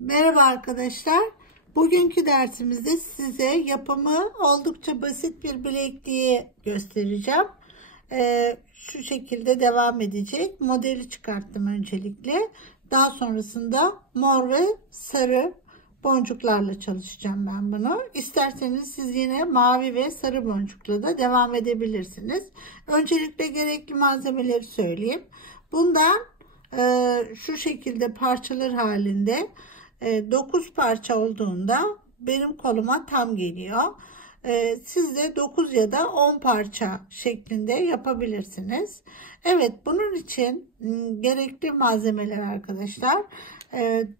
Merhaba arkadaşlar. Bugünkü dersimizde size yapımı oldukça basit bir bilekliği göstereceğim. Şu şekilde devam edecek. Modeli çıkarttım öncelikle. Daha sonrasında mor ve sarı boncuklarla çalışacağım ben bunu. İsterseniz siz yine mavi ve sarı boncukla da devam edebilirsiniz. Öncelikle gerekli malzemeleri söyleyeyim. Bundan şu şekilde parçalar halinde 9 parça olduğunda benim koluma tam geliyor. Siz de 9 ya da 10 parça şeklinde yapabilirsiniz. Evet, bunun için gerekli malzemeler arkadaşlar.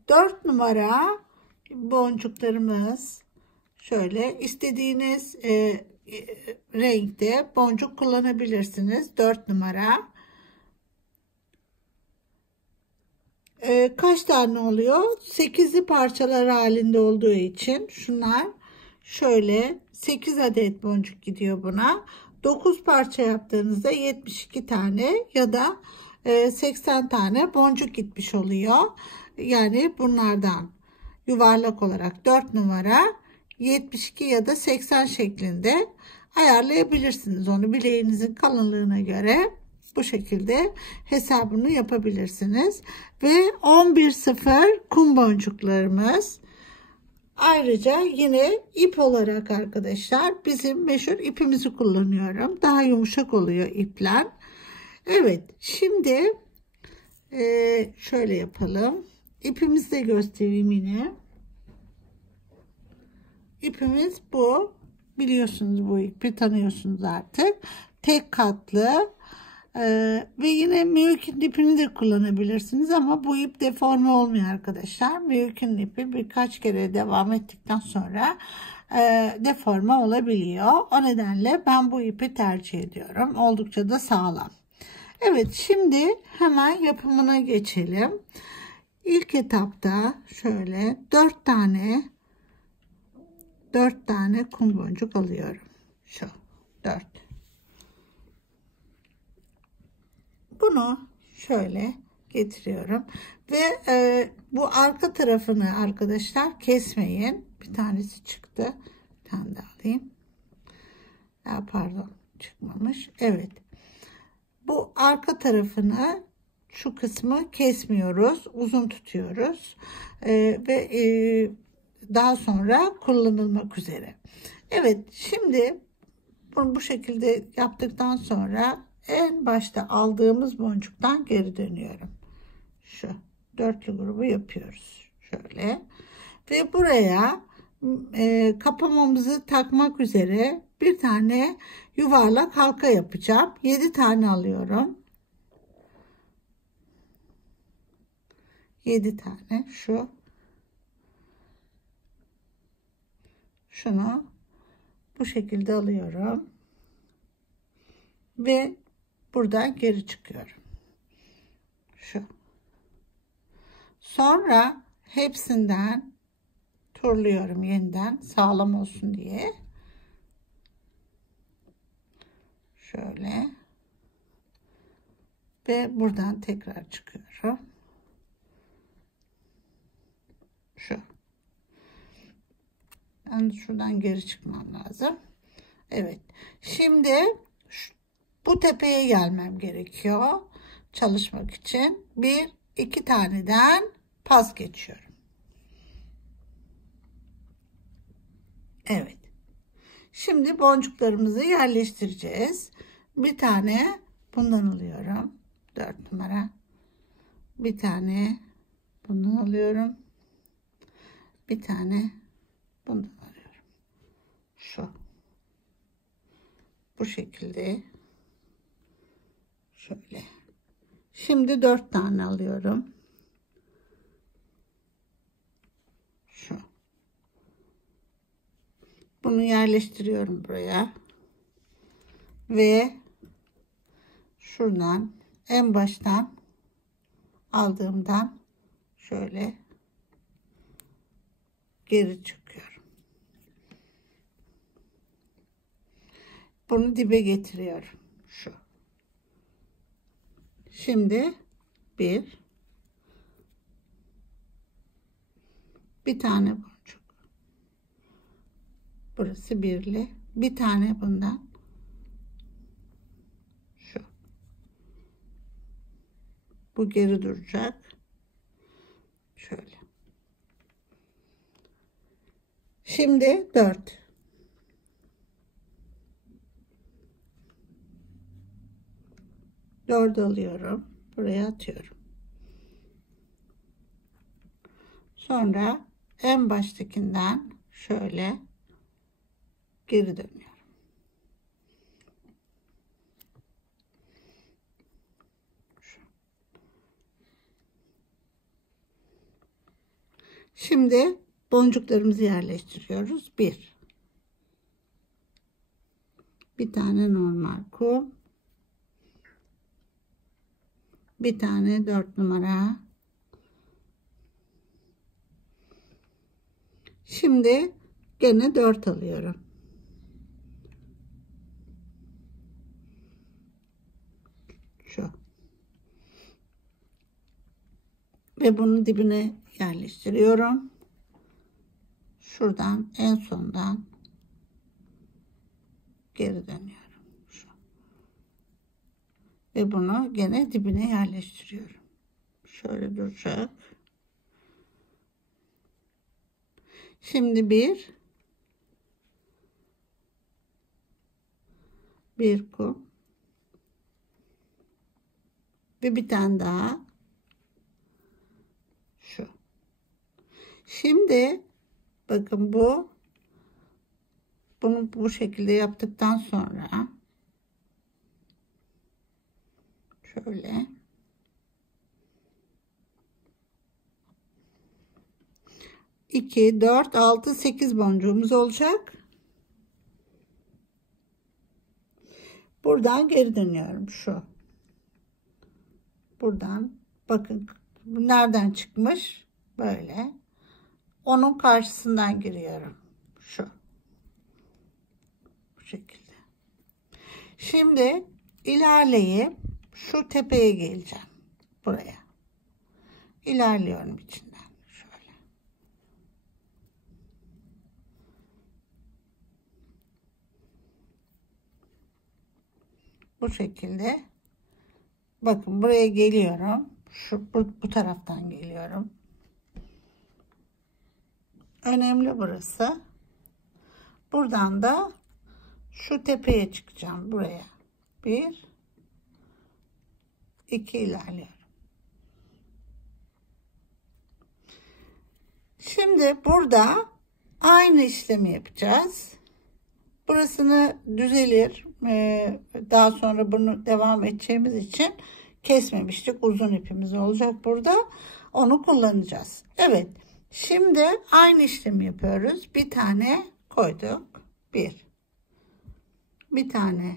4 numara boncuklarımız, şöyle istediğiniz renkte boncuk kullanabilirsiniz. 4 numara. Kaç tane oluyor? 8'li parçalar halinde olduğu için şunlar şöyle 8 adet boncuk gidiyor buna. 9 parça yaptığınızda 72 tane ya da 80 tane boncuk gitmiş oluyor. Yani bunlardan yuvarlak olarak 4 numara 72 ya da 80 şeklinde ayarlayabilirsiniz. Onu bileğinizin kalınlığına göre bu şekilde hesabını yapabilirsiniz. Ve 11.0 kum boncuklarımız. Ayrıca yine ip olarak arkadaşlar bizim meşhur ipimizi kullanıyorum. Daha yumuşak oluyor ipler. Evet, şimdi şöyle yapalım. İpimizi de göstereyim yine. İpimiz bu. Biliyorsunuz, bu ipi tanıyorsunuz artık. Tek katlı. Ve yine mülkün ipini de kullanabilirsiniz ama bu ip deforme olmuyor arkadaşlar. Mülkün ipi birkaç kere devam ettikten sonra deforme olabiliyor. O nedenle ben bu ipi tercih ediyorum. Oldukça da sağlam. Evet, şimdi hemen yapımına geçelim. İlk etapta şöyle 4 tane kum boncuk alıyorum. Şu 4. Bunu şöyle getiriyorum ve bu arka tarafını arkadaşlar kesmeyin. Bir tanesi çıktı. Bir tane daha alayım. Ya, pardon, çıkmamış. Evet. Bu arka tarafını, şu kısmı kesmiyoruz. Uzun tutuyoruz. Ve daha sonra kullanılmak üzere. Evet. Şimdi bunu bu şekilde yaptıktan sonra en başta aldığımız boncuktan geri dönüyorum. Şu dörtlü grubu yapıyoruz. Şöyle. Ve buraya kapamamızı takmak üzere bir tane yuvarlak halka yapacağım. 7 tane alıyorum. 7 tane şunu bu şekilde alıyorum. Ve buradan geri çıkıyorum. Sonra hepsinden turluyorum yeniden sağlam olsun diye. Şöyle. Ve buradan tekrar çıkıyorum. Ben şuradan geri çıkmam lazım. Evet. Şimdi bu tepeye gelmem gerekiyor. Çalışmak için. 1-2 taneden pas geçiyorum. Evet. Şimdi boncuklarımızı yerleştireceğiz. Bir tane bundan alıyorum. 4 numara. Bir tane bundan alıyorum. Bir tane bundan alıyorum. Bu şekilde. Şöyle. Şimdi 4 tane alıyorum. Bunu yerleştiriyorum buraya. Ve şuradan en baştan aldığımdan şöyle geri çıkıyorum. Bunu dibe getiriyorum. Şimdi 1 Bir tane boncuk. Burası birli. Bir tane bundan. Şu. Bu geri duracak. Şöyle. Şimdi 4. Dört alıyorum. Buraya atıyorum. Sonra en baştakinden şöyle geri dönüyorum. Şimdi boncuklarımızı yerleştiriyoruz. Bir tane normal kum. Bir tane 4 numara. Şimdi gene 4 alıyorum. Şu. Ve bunu dibine yerleştiriyorum. Şuradan en sondan geri dönüyorum. Şu. Ve bunu gene dibine yerleştiriyorum. Şöyle duracak. Şimdi bir kum ve bir tane daha şu. Şimdi bakın bunu bu şekilde yaptıktan sonra şöyle 2, 4, 6, 8 boncuğumuz olacak. Buradan geri dönüyorum şu. Buradan bakın bu nereden çıkmış? Böyle. Onun karşısından giriyorum. Şu. Bu şekilde. Şimdi ilerleyip şu tepeye geleceğim. Buraya. İlerliyorum içinden. Şöyle. Bu şekilde. Bakın buraya geliyorum. Bu taraftan geliyorum. Önemli burası. Buradan da şu tepeye çıkacağım. Buraya. 1, 2 ilerliyorum. Şimdi burada aynı işlemi yapacağız. Burasını düzelir. Daha sonra bunu devam edeceğimiz için kesmemiştik. Uzun ipimiz olacak burada. Onu kullanacağız. Evet. Şimdi aynı işlemi yapıyoruz. Bir tane koyduk. Bir tane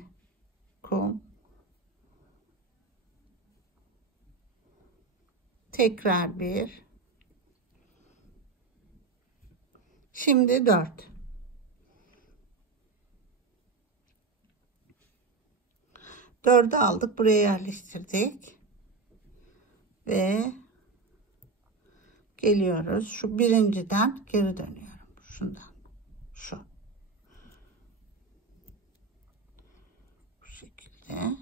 kum. Tekrar 1. Şimdi 4. 4'ü aldık. Buraya yerleştirdik. Ve geliyoruz. Şu birinciden geri dönüyorum. Şundan. Şu. Bu şekilde.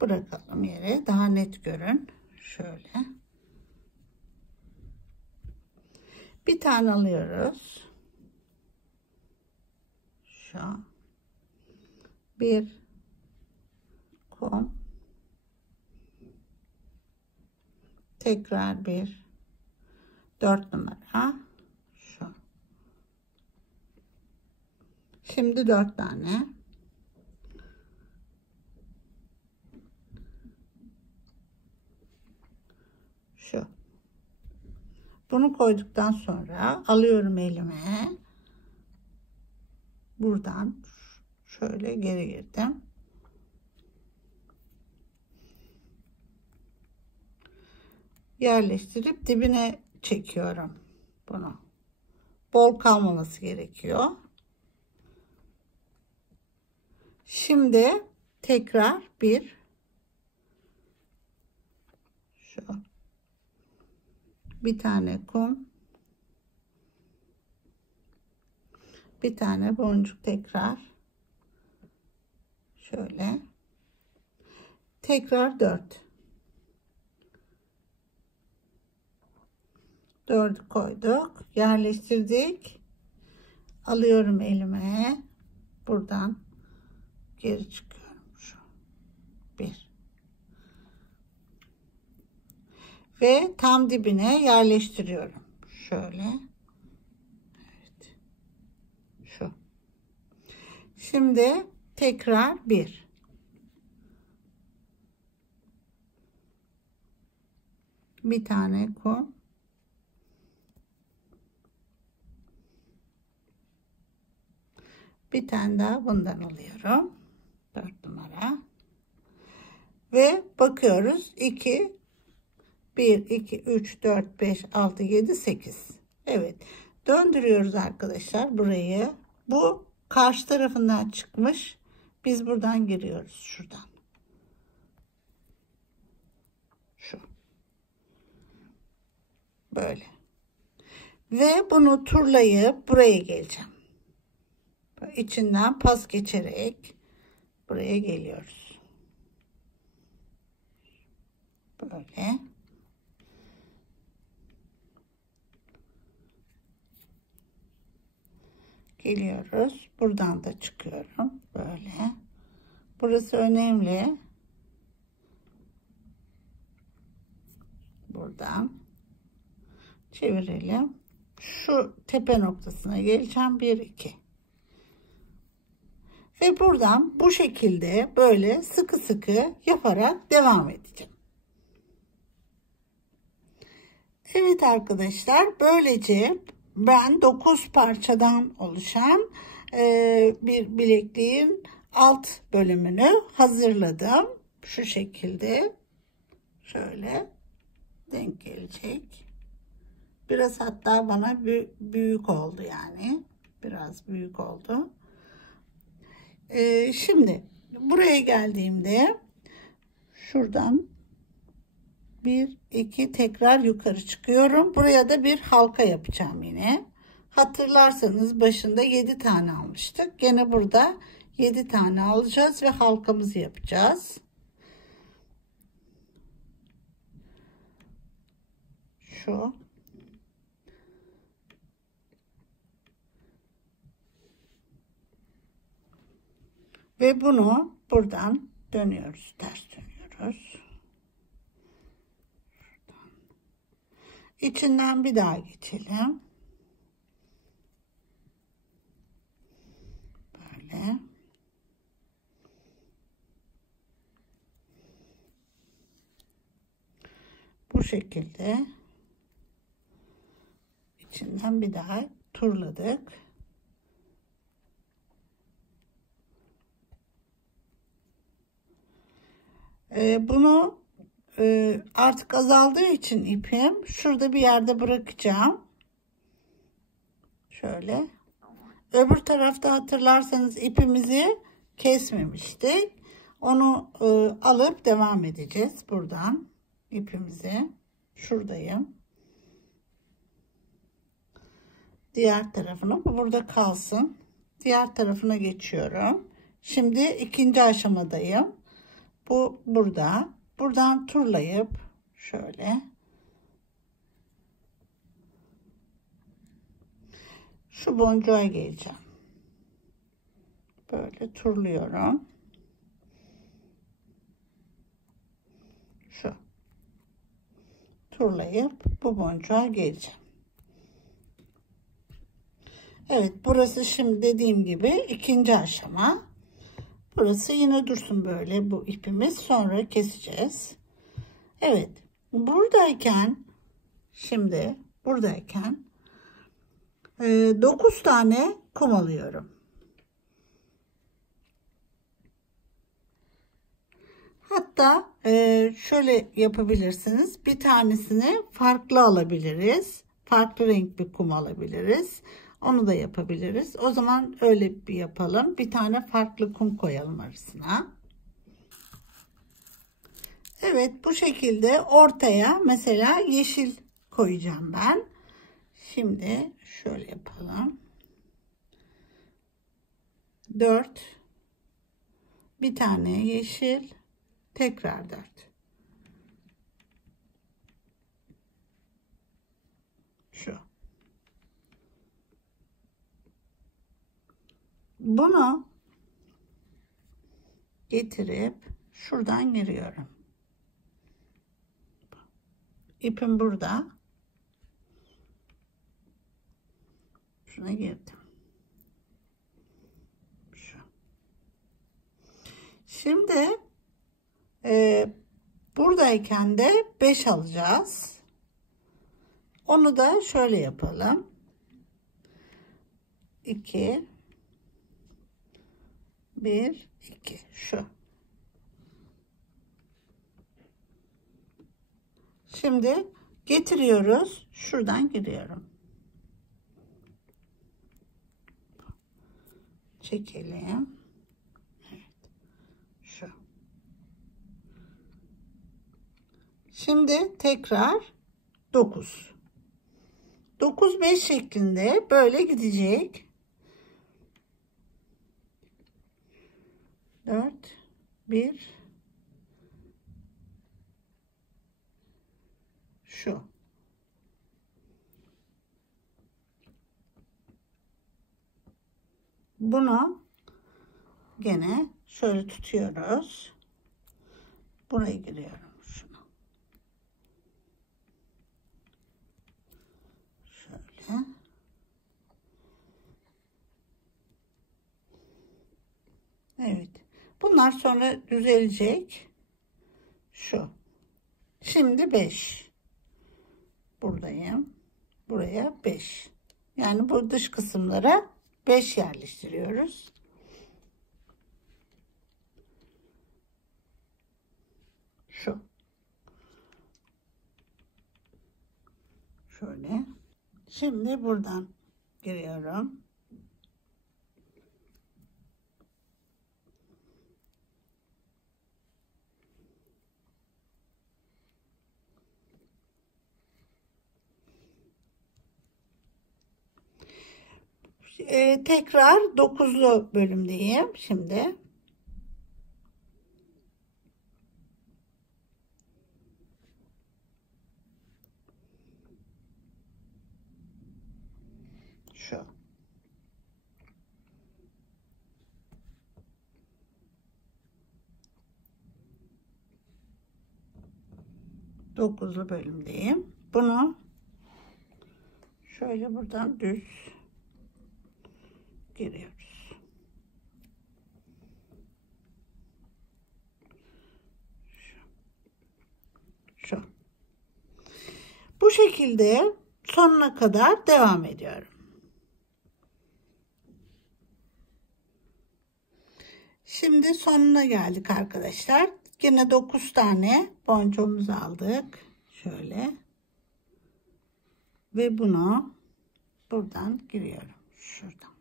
Bırakalım yere. Daha net görün. Şöyle. Bir tane alıyoruz. Şu. Bir kum. Tekrar 4 numara. Şu. Şimdi 4 tane. Şu. Bunu koyduktan sonra alıyorum elime. Buradan şöyle geri girdim. Yerleştirip dibine çekiyorum bunu. Bol kalmaması gerekiyor. Şimdi tekrar bir tane kum, bir tane boncuk tekrar şöyle, tekrar 4 4'ü koyduk, yerleştirdik. Alıyorum elime, buradan geri çıkıyorum. Şu 1 ve tam dibine yerleştiriyorum şöyle. Evet, şu. Şimdi tekrar 1 bir tane kum, bir tane daha bundan alıyorum, 4 numara ve bakıyoruz. 2 1 2 3 4 5 6 7 8. Evet, döndürüyoruz arkadaşlar burayı. Bu karşı tarafından çıkmış, biz buradan giriyoruz şuradan, şu böyle ve bunu turlayıp buraya geleceğim. İçinden pas geçerek buraya geliyoruz. Böyle. Geliyoruz. Buradan da çıkıyorum. Böyle. Burası önemli. Buradan çevirelim. Şu tepe noktasına geleceğim. 1 2. Ve buradan bu şekilde böyle sıkı sıkı yaparak devam edeceğim. Evet arkadaşlar, böylece ben 9 parçadan oluşan bir bilekliğin alt bölümünü hazırladım. Şu şekilde şöyle denk gelecek. Biraz hatta bana büyük oldu yani. Biraz büyük oldu. Şimdi buraya geldiğimde şuradan 1 2 tekrar yukarı çıkıyorum. Buraya da bir halka yapacağım yine. Hatırlarsanız başında 7 tane almıştık. Gene burada 7 tane alacağız ve halkamızı yapacağız. Şu. Ve bunu buradan dönüyoruz. Ters dönüyoruz. Şuradan. İçinden bir daha geçelim. Böyle. Bu şekilde içinden bir daha turladık. Bunu artık azaldığı için ipim şurada bir yerde bırakacağım. Şöyle. Öbür tarafta hatırlarsanız ipimizi kesmemiştik. Onu alıp devam edeceğiz buradan. İpimizi şuradayım. Diğer tarafına, bu burada kalsın. Diğer tarafına geçiyorum. Şimdi ikinci aşamadayım. Bu burada. Buradan turlayıp şöyle şu boncuğa geleceğim. Böyle turluyorum. Şu. Turlayıp bu boncuğa geleceğim. Evet, burası şimdi dediğim gibi ikinci aşama. Burası yine dursun böyle bu ipimiz, sonra keseceğiz. Evet, buradayken şimdi buradayken 9 tane kum alıyorum. Hatta şöyle yapabilirsiniz. Bir tanesini farklı alabiliriz. Farklı renk bir kum alabiliriz. Onu da yapabiliriz. O zaman öyle bir yapalım. Bir tane farklı kum koyalım arasına. Evet, bu şekilde ortaya mesela yeşil koyacağım ben. Şimdi şöyle yapalım. 4, bir tane yeşil, tekrar 4. Şu. Bunu getirip şuradan giriyorum. İpim burada. Şuna girdim. Şu. Şimdi buradayken de 5 alacağız. Onu da şöyle yapalım. 2, 1, 2. Şu. Şimdi getiriyoruz. Şuradan giriyorum. Çekelim. Evet. Şu. Şimdi tekrar 9. 9 5 şeklinde böyle gidecek. 4, 1, şu. Bunu gene şöyle tutuyoruz. Buraya giriyorum. Şunu. Şöyle. Evet. Bunlar sonra düzelecek. Şu. Şimdi 5. Buradayım. Buraya 5. Yani bu dış kısımlara 5 yerleştiriyoruz. Şu. Şöyle. Şimdi buradan giriyorum. Tekrar 9'lu bölümdeyim şimdi. Şu. Dokuzlu bölümdeyim. Bunu şöyle buradan düz giriyoruz. Şu. Bu şekilde sonuna kadar devam ediyorum. Şimdi sonuna geldik arkadaşlar. Yine 9 tane boncuğumuzu aldık. Şöyle. Ve bunu buradan giriyorum. Şuradan.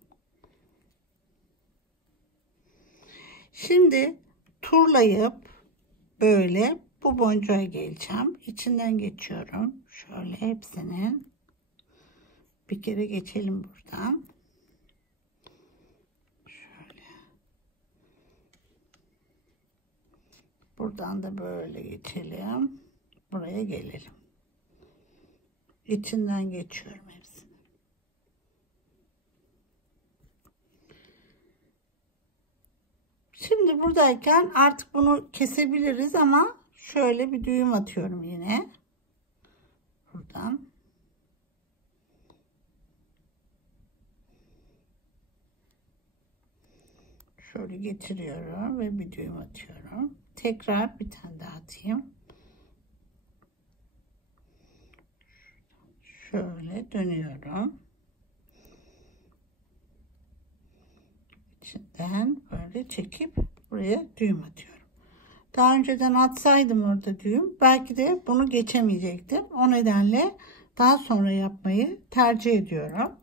Şimdi turlayıp böyle bu boncuğa geleceğim. İçinden geçiyorum. Şöyle hepsinin. Bir kere geçelim buradan. Şöyle. Buradan da böyle geçelim. Buraya gelelim. İçinden geçiyorum hepsini. Şimdi buradayken artık bunu kesebiliriz ama şöyle bir düğüm atıyorum yine. Buradan. Şöyle getiriyorum ve bir düğüm atıyorum. Tekrar bir tane daha atayım. Şöyle dönüyorum. İçinden böyle çekip buraya düğüm atıyorum. Daha önceden atsaydım orada düğüm, belki de bunu geçemeyecektim. O nedenle daha sonra yapmayı tercih ediyorum.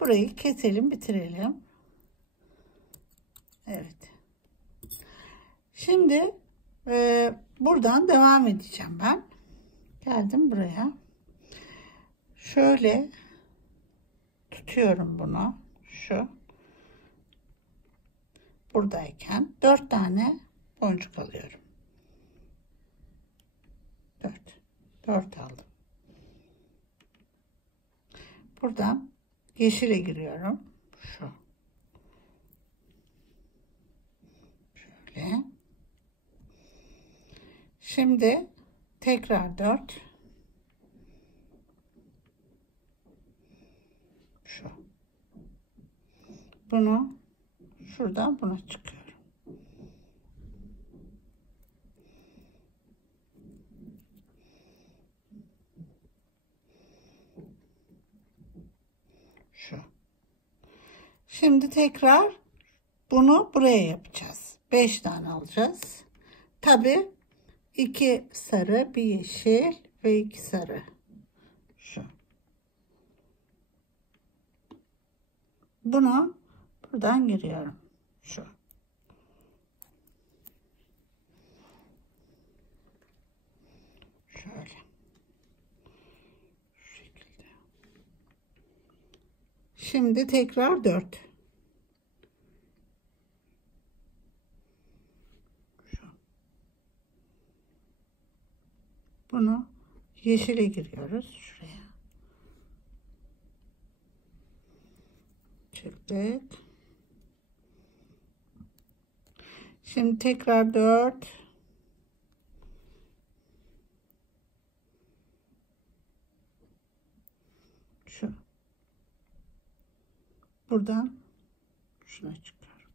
Burayı keselim, bitirelim. Evet. Şimdi buradan devam edeceğim ben. Geldim buraya. şöyle tutuyorum bunu. Şu buradayken 4 tane boncuk alıyorum. 4 aldım. Buradan yeşile giriyorum. Şu. Şöyle. Şimdi tekrar 4. Şu. Bunu şuradan buna çıkıyorum. Şu. Şimdi tekrar bunu buraya yapacağız. 5 tane alacağız. Tabi 2 sarı, bir yeşil ve 2 sarı. Şu. Bunu buradan giriyorum. Şu. Şöyle. Şu şekilde. Şimdi tekrar 4. Şu. Bunu yeşile giriyoruz. Şuraya. Çıktık. Şimdi tekrar 4. Şu. Buradan şuna çıkıyorum.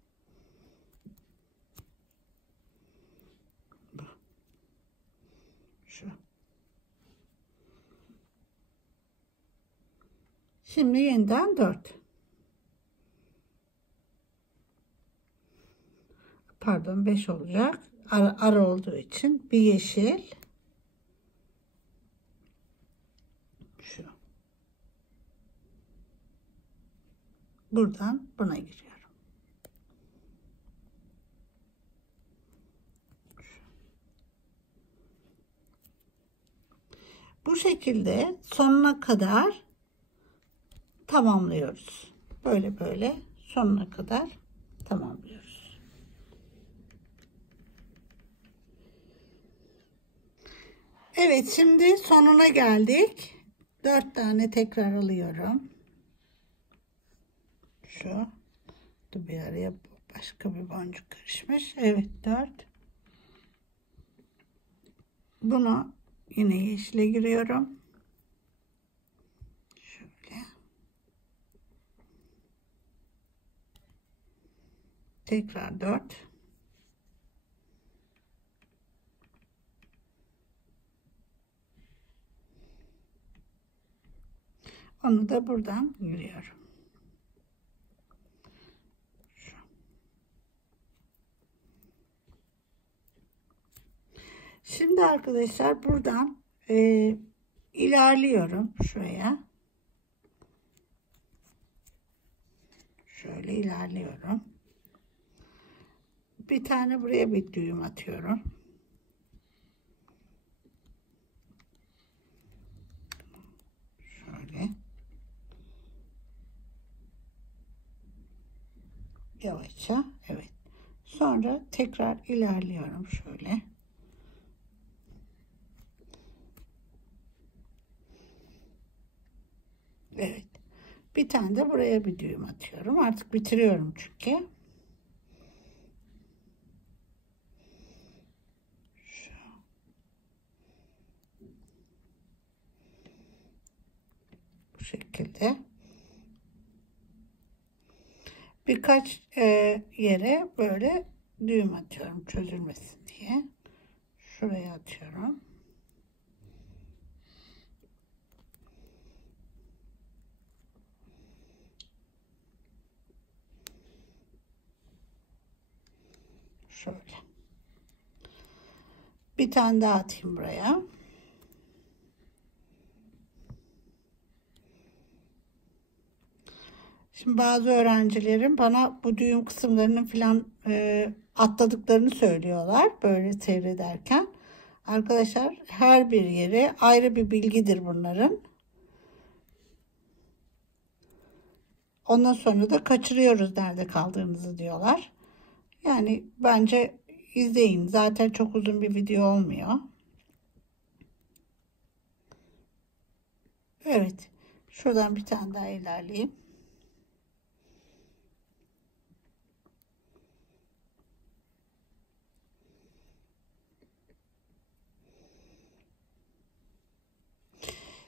Şu. Şimdi yeniden 4. Pardon 5 olacak. Ara olduğu için bir yeşil. Şu. Buradan buna giriyorum. Şu. Bu şekilde sonuna kadar tamamlıyoruz. Böyle sonuna kadar tamamlıyoruz. Evet, şimdi sonuna geldik. 4 tane tekrar alıyorum. Şu. Bir araya başka bir boncuk karışmış. Evet, 4. Bunu yine yeşile giriyorum. Şöyle. Tekrar 4. Onu da buradan giriyorum. Şu. Şimdi arkadaşlar buradan ilerliyorum şuraya. Şöyle ilerliyorum. Bir tane buraya bir düğüm atıyorum. Şöyle. Yavaşça, evet. Sonra tekrar ilerliyorum şöyle. Evet. Bir tane de buraya bir düğüm atıyorum. Artık bitiriyorum çünkü. Şu. Bu şekilde. Birkaç yere böyle düğüm atıyorum çözülmesin diye. Şuraya atıyorum. Şöyle. Bir tane daha atayım buraya. Şimdi bazı öğrencilerim bana bu düğüm kısımlarının filan atladıklarını söylüyorlar böyle seyrederken. Arkadaşlar her bir yeri ayrı bir bilgidir bunların. Ondan sonra da kaçırıyoruz nerede kaldığınızı diyorlar. Yani bence izleyin. Zaten çok uzun bir video olmuyor. Evet. Şuradan bir tane daha ilerleyeyim.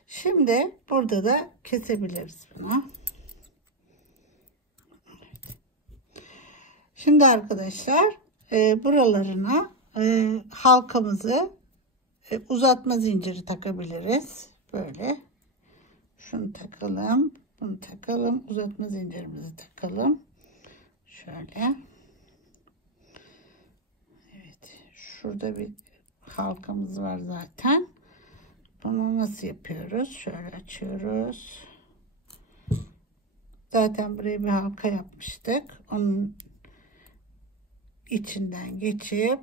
Şimdi burada da kesebiliriz bunu. Şimdi arkadaşlar buralarına halkamızı uzatma zinciri takabiliriz. Böyle. Şunu takalım. Bunu takalım. Uzatma zincirimizi takalım. Şöyle. Evet. Şurada bir halkamız var zaten. Bunu nasıl yapıyoruz? Şöyle açıyoruz. Zaten buraya bir halka yapmıştık. Onun içinden geçip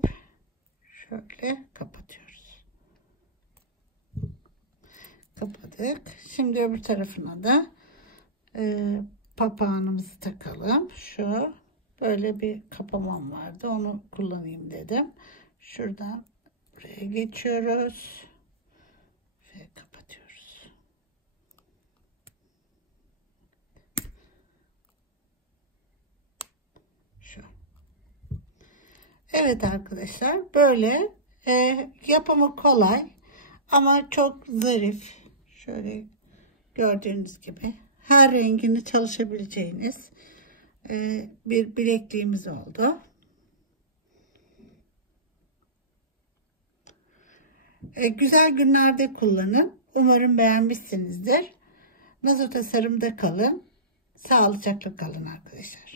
şöyle kapatıyoruz. Kapadık. Şimdi öbür tarafına da papağanımızı takalım. Şu böyle bir kapamam vardı. Onu kullanayım dedim. Şuradan buraya geçiyoruz ve kapatıyoruz. Şu. Evet arkadaşlar, böyle yapımı kolay ama çok zarif. Şöyle gördüğünüz gibi her rengini çalışabileceğiniz bir bilekliğimiz oldu. Güzel günlerde kullanın. Umarım beğenmişsinizdir. Nazo Tasarım'da kalın. Sağlıcakla kalın arkadaşlar.